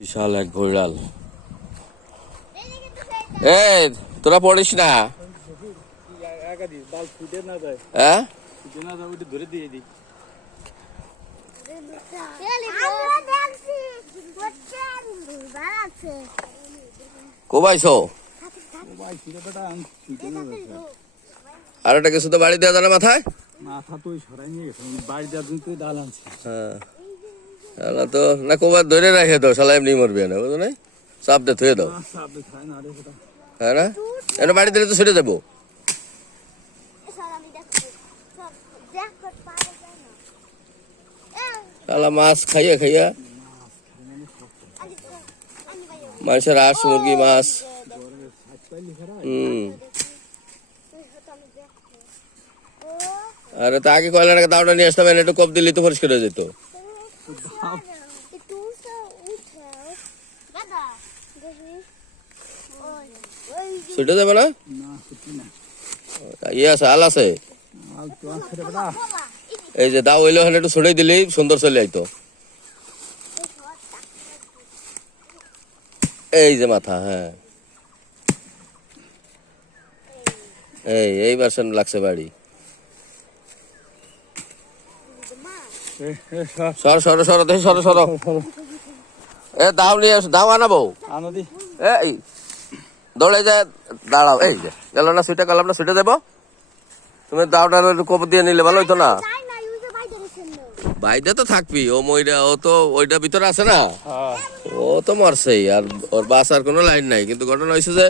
বিশাল এক ঘোড়াল। এই তোরা পড়িস না? হ্যাঁ কোবাইছো? আর একটা কিছু তো বাড়ি দেওয়া যায় না মাথায়? মাথা তো সরাই নিয়ে গেছে, বাড়ি দেওয়ার জন্য তুই ডাল আনছি। হ্যাঁ তো না, কোবার ধরে রাখে তো শালা এমনি মরবে না, বুঝো না? চাপ দে থুয়ে দাও। হ্যাঁ না, এটা বাড়ি দিলে তো ছুটে যাবো। শালা মাছ খাইয়া খাইয়া মানুষের হাঁস মুরগি মাছ। আরে তা আগে কয়লা টাকা দাওটা নিয়ে আসতাম, একটু কপ দিলি তো পরিষ্কার হয়ে যেত। ছুটে যাবে না? ইয়ে আছে, আল আছে। এই যে দাও হইলে একটু ছুটে দিলি সুন্দর চলে আইতো। এই যে মাথা, হ্যাঁ এইবার লাগছে বাড়ি। সর সর সর দেখি, সর সর। এ দাও নিয়ে দাও আনাবো। এই দৌড়ে যায়, দাঁড়াও। এই যে গেল না, সুইটা কালাম না, সুইটা দেবো। তুমি দাওটা একটু কপ দিয়ে নিলে ভালো হইতো না? বাইরে তো থাকবি, ও মইরা, ও তো ওইটা ভিতরে আছে না, ও তো মরছেই। আর ওর বাস আর কোনো লাইন নাই। কিন্তু ঘটনা হয়েছে যে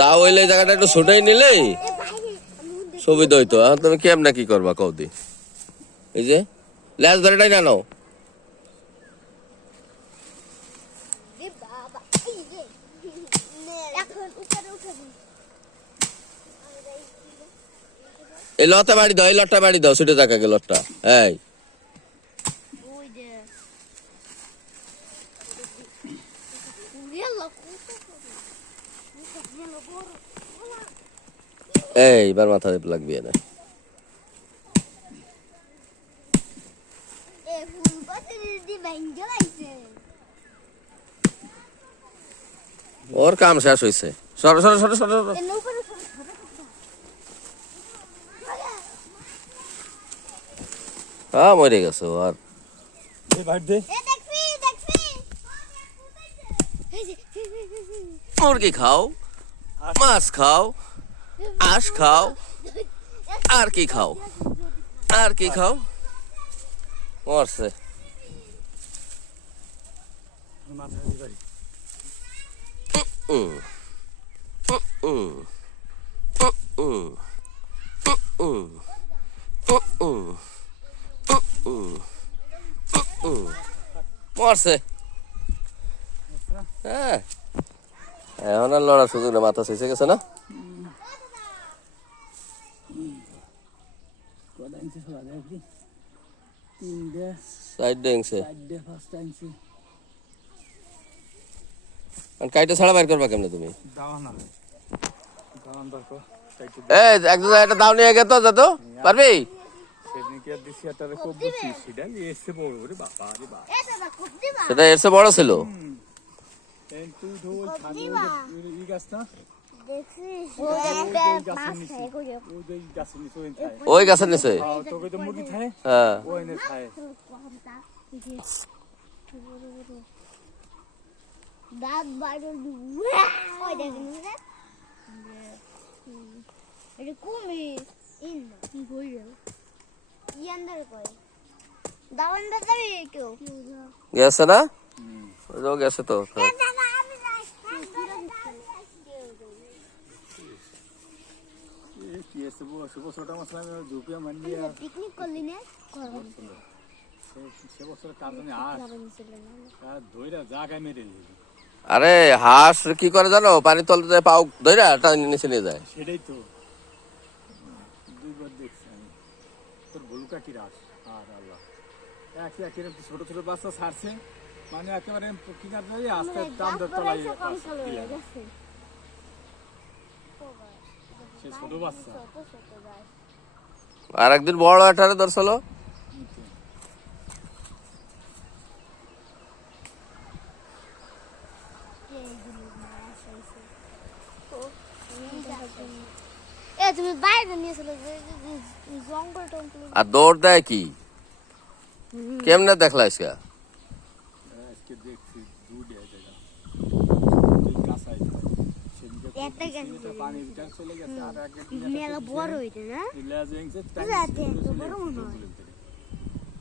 দাও হইলে এই জায়গাটা একটু ছুটেই নিলেই সুবিধা হইতো। এখন তুমি কেমন কি করবা কৌদি? এই যে ল্যাস ধরেটাই না নাও। এই লতা বাড়ি দাও, এই লটটা বাড়ি দাও, ছুটে থাকা গে লটটা। এই এইবার মাথা লাগবে না। ওর কাম শেষ হয়েছে। সরো সরো সরো সরো। হ্যাঁ মরে গেছে। আর মুরগি খাও, মাছ খাও, আঁশ খাও, আর কি খাও, আর কি খাও, মরছে। মরছে। হ্যাঁ এখন আর লড়ার সুযোগ না, মাথা শেষে গেছে না। কাইটা ছাড়া বাইর করবা কেমনে তুমি? একটা দাও নিয়ে গে তো, যত পারবি। সেটা এর চেয়ে বড় ছিল। ওই গাছের নিচে। হ্যাঁ গেছে না, গেছে তো। আরে হাঁস কি করে জানো, পানির তলতে পাও ধইরা টানি নিচে নিয়ে যায়। সেটাই তো দুইবার দেখছি আমি। তোর ভুলকা কি রাস। আর আল্লাহ ছোট ছোট বাচ্চা ছাড়ছে, মানে একেবারে কিনার যাই আস্তে টান ধরে তলায় সে ছোট বাচ্চা। আর একদিন বড় একটা ধরছিল। এ তুমি বাইরে নিয়ে চলে জঙ্গল টঙ্গল আর দৌড় দেয় কি কেমনে দেখলা আজকে আজকে দেখছি দুধে জায়গা কাঁচাই একটা গাছ পানির ভিতর চলে গেছে আর আগে মেলা বড় হইতে না লেজ এংছে যাতে এত বড় মনে হয়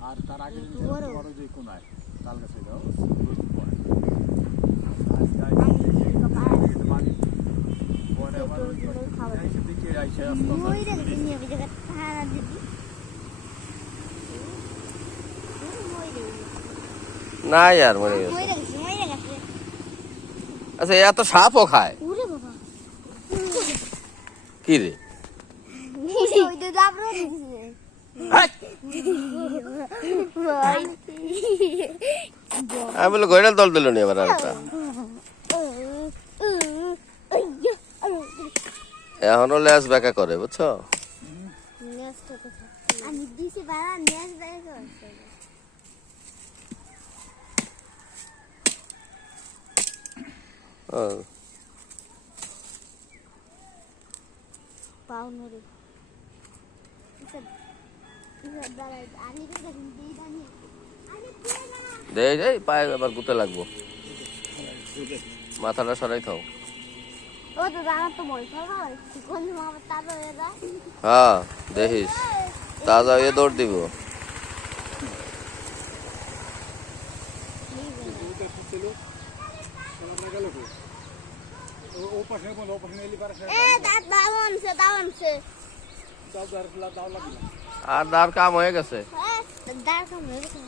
আর তার আগে বড়। বড় যে কোনায় তাল গাছে দাও মইরা গেছে নিয়ে ওই জায়গা থানা দিবি না यार মরে গেছে মইরা গেছে আচ্ছা এত সাপও খায় ওরে বাবা কি রে ওই তো দাবড় দিছে ভাই আমি বলে গয়রাল দল দিল নি এবার আরেকটা এখনো লেজ বেকা করে বুঝছো আমি দিছি বাড়া নেস বের করছে হ্যাঁ। পাউনরে দাঁড়াই আমি তো দেখুন দিই দানি দে এই পায়ে আবার গুতে লাগবো মাথাটা সরাই খাও ও তো জানা তো মই ফেলা কোন মা তার এরা হ্যাঁ দেখিস তাজা হয়ে দৌড় দিব ও পাশে বল ও পাশে এলি পারে এ দাওনছে দাও লাগলা আর দার কাম হয়ে গেছে দাঁড় কম হয়ে গেছে